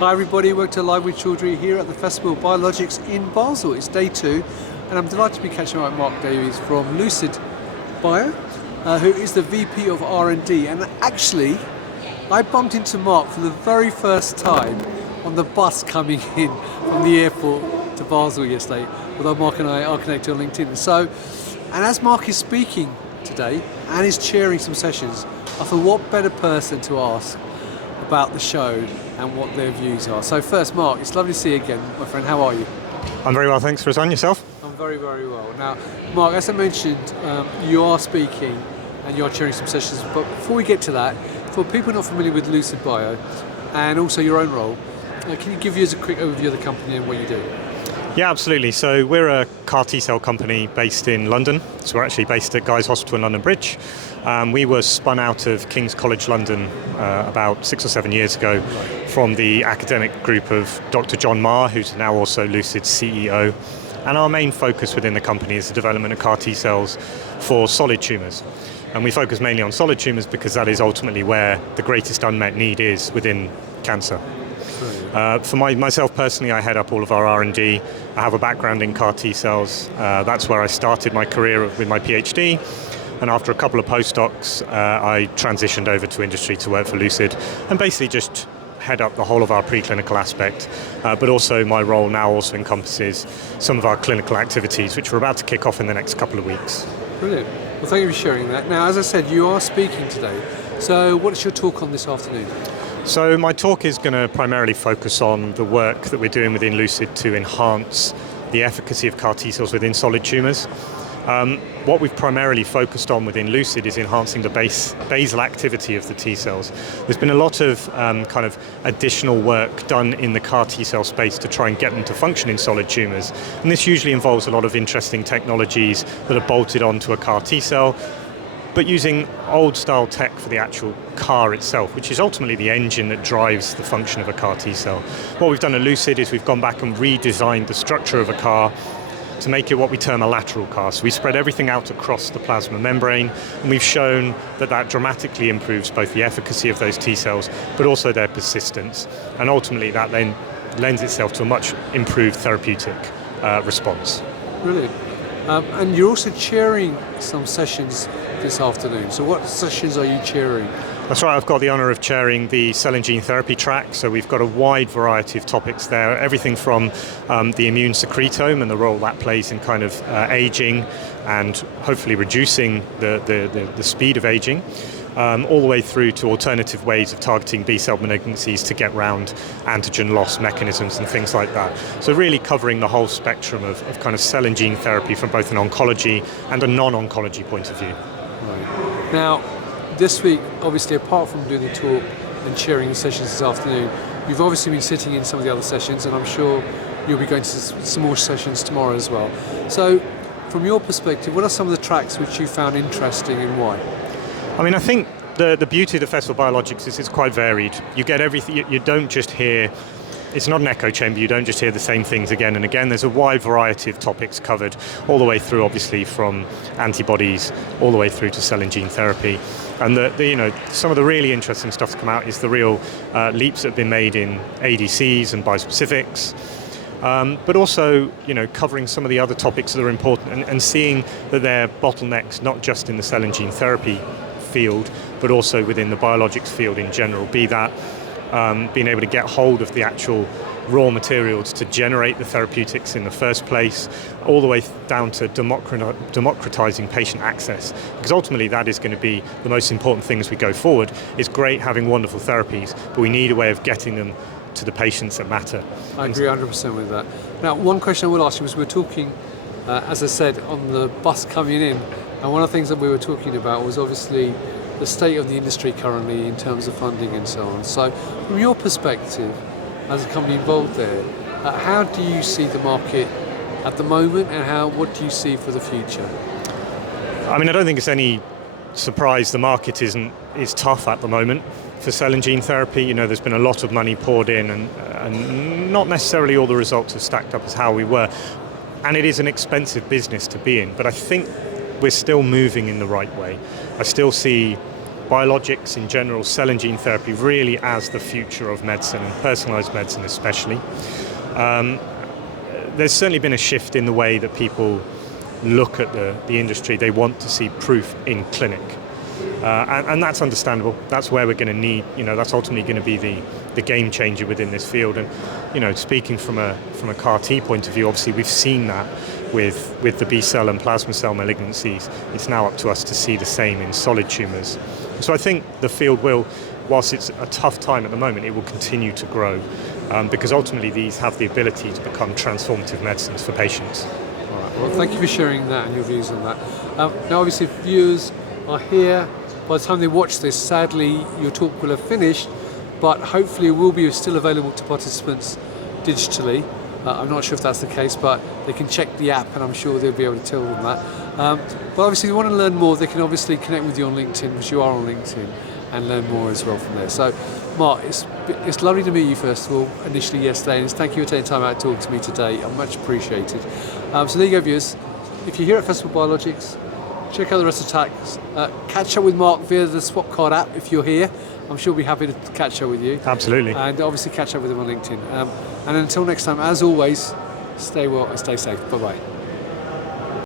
Hi everybody, welcome to Live with Children here at the Festival Biologics in Basel. It's day 2 and I'm delighted to be catching up with Marc Davies from Leucid Bio, who is the VP of R&D. And actually, I bumped into Marc for the very first time on the bus coming in from the airport to Basel yesterday, although Marc and I are connected on LinkedIn. And as Marc is speaking today and is chairing some sessions, I thought what better person to ask about the show and what their views are. So first, Marc, it's lovely to see you again, my friend. How are you? I'm very well, thanks. Rizwan, yourself? I'm very, very well. Now, Marc, as I mentioned, you are speaking and you are chairing some sessions, but before we get to that, for people not familiar with Leucid Bio and also your own role, can you give us a quick overview of the company and what you do? Yeah, absolutely. So we're a CAR T-cell company based in London. So we're actually based at Guy's Hospital in London Bridge. We were spun out of King's College London about 6 or 7 years ago from the academic group of Dr. John Marr, who's now also Leucid's CEO. And our main focus within the company is the development of CAR T-cells for solid tumours. And we focus mainly on solid tumours because that is ultimately where the greatest unmet need is within cancer. For myself personally, I head up all of our R&D. I have a background in CAR T-cells. That's where I started my career with my Ph.D. And after a couple of postdocs, I transitioned over to industry to work for Leucid and basically just head up the whole of our preclinical aspect. But also my role now also encompasses some of our clinical activities, which we're about to kick off in the next couple of weeks. Brilliant. Well, thank you for sharing that. Now, as I said, you are speaking today. So what's your talk on this afternoon? So my talk is going to primarily focus on the work that we're doing within Leucid to enhance the efficacy of CAR T-cells within solid tumours. What we've primarily focused on within Leucid is enhancing the Basel activity of the T-cells. There's been a lot of kind of additional work done in the CAR T-cell space to try and get them to function in solid tumours. And this usually involves a lot of interesting technologies that are bolted onto a CAR T-cell, but using old-style tech for the actual CAR itself, which is ultimately the engine that drives the function of a CAR T-cell. What we've done at Leucid is we've gone back and redesigned the structure of a CAR to make it what we term a lateral CAR. So we spread everything out across the plasma membrane, and we've shown that that dramatically improves both the efficacy of those T-cells, but also their persistence. And ultimately that then lends itself to a much improved therapeutic response. Brilliant. And you're also chairing some sessions this afternoon. So what sessions are you chairing? That's right, I've got the honour of chairing the cell and gene therapy track, so we've got a wide variety of topics there, everything from the immune secretome and the role that plays in kind of ageing and hopefully reducing the speed of ageing, all the way through to alternative ways of targeting B-cell malignancies to get round antigen loss mechanisms and things like that. So really covering the whole spectrum of kind of cell and gene therapy from both an oncology and a non-oncology point of view. Right. Now, this week, obviously, apart from doing the talk and chairing the sessions this afternoon, you've obviously been sitting in some of the other sessions, and I'm sure you'll be going to some more sessions tomorrow as well. So, from your perspective, what are some of the tracks which you found interesting and why? I mean, I think the beauty of the Festival Biologics is it's quite varied. You get everything, you don't just hear, it's not an echo chamber, you don't just hear the same things again and again. There's a wide variety of topics covered, all the way through, obviously, from antibodies, all the way through to cell and gene therapy. And some of the really interesting stuff to come out is the real leaps that have been made in ADCs and biospecifics, but also, covering some of the other topics that are important and seeing that they're bottlenecks not just in the cell and gene therapy field, but also within the biologics field in general, be that being able to get hold of the actual raw materials to generate the therapeutics in the first place, all the way down to democratizing patient access. Because ultimately that is going to be the most important thing as we go forward. It's great having wonderful therapies, but we need a way of getting them to the patients that matter. I agree 100% with that. Now, one question I will ask you was, we're talking, as I said, on the bus coming in, and one of the things that we were talking about was obviously the state of the industry currently in terms of funding and so on. So from your perspective, as a company involved there, how do you see the market at the moment, and what do you see for the future? I mean, I don't think it's any surprise the market is tough at the moment for cell and gene therapy. There's been a lot of money poured in, and not necessarily all the results have stacked up as how we were. And it is an expensive business to be in, but I think we're still moving in the right way. I still see biologics in general, cell and gene therapy really as the future of medicine, and personalised medicine especially. There's certainly been a shift in the way that people look at the industry. They want to see proof in clinic. And that's understandable. That's where we're going to need, that's ultimately going to be the game changer within this field. And, speaking from a CAR T point of view, obviously we've seen that with the B-cell and plasma cell malignancies. It's now up to us to see the same in solid tumours. So I think the field will, whilst it's a tough time at the moment, it will continue to grow because ultimately these have the ability to become transformative medicines for patients. All right. Well, thank you for sharing that and your views on that. Now, obviously, if viewers are here, by the time they watch this, sadly, your talk will have finished, but hopefully it will be still available to participants digitally. I'm not sure if that's the case, but they can check the app and I'm sure they'll be able to tell them that. But obviously, if they want to learn more, they can obviously connect with you on LinkedIn, because you are on LinkedIn, and learn more as well from there. So, Marc, it's lovely to meet you, first of all, initially yesterday, and thank you for taking time out to talk to me today. I'm much appreciated. So there you go, viewers. If you're here at Festival Biologics, check out the rest of the talks. Catch up with Marc via the Swap Card app if you're here. I'm sure we'll be happy to catch up with you. Absolutely. And obviously catch up with him on LinkedIn. And until next time, as always, stay well and stay safe. Bye-bye.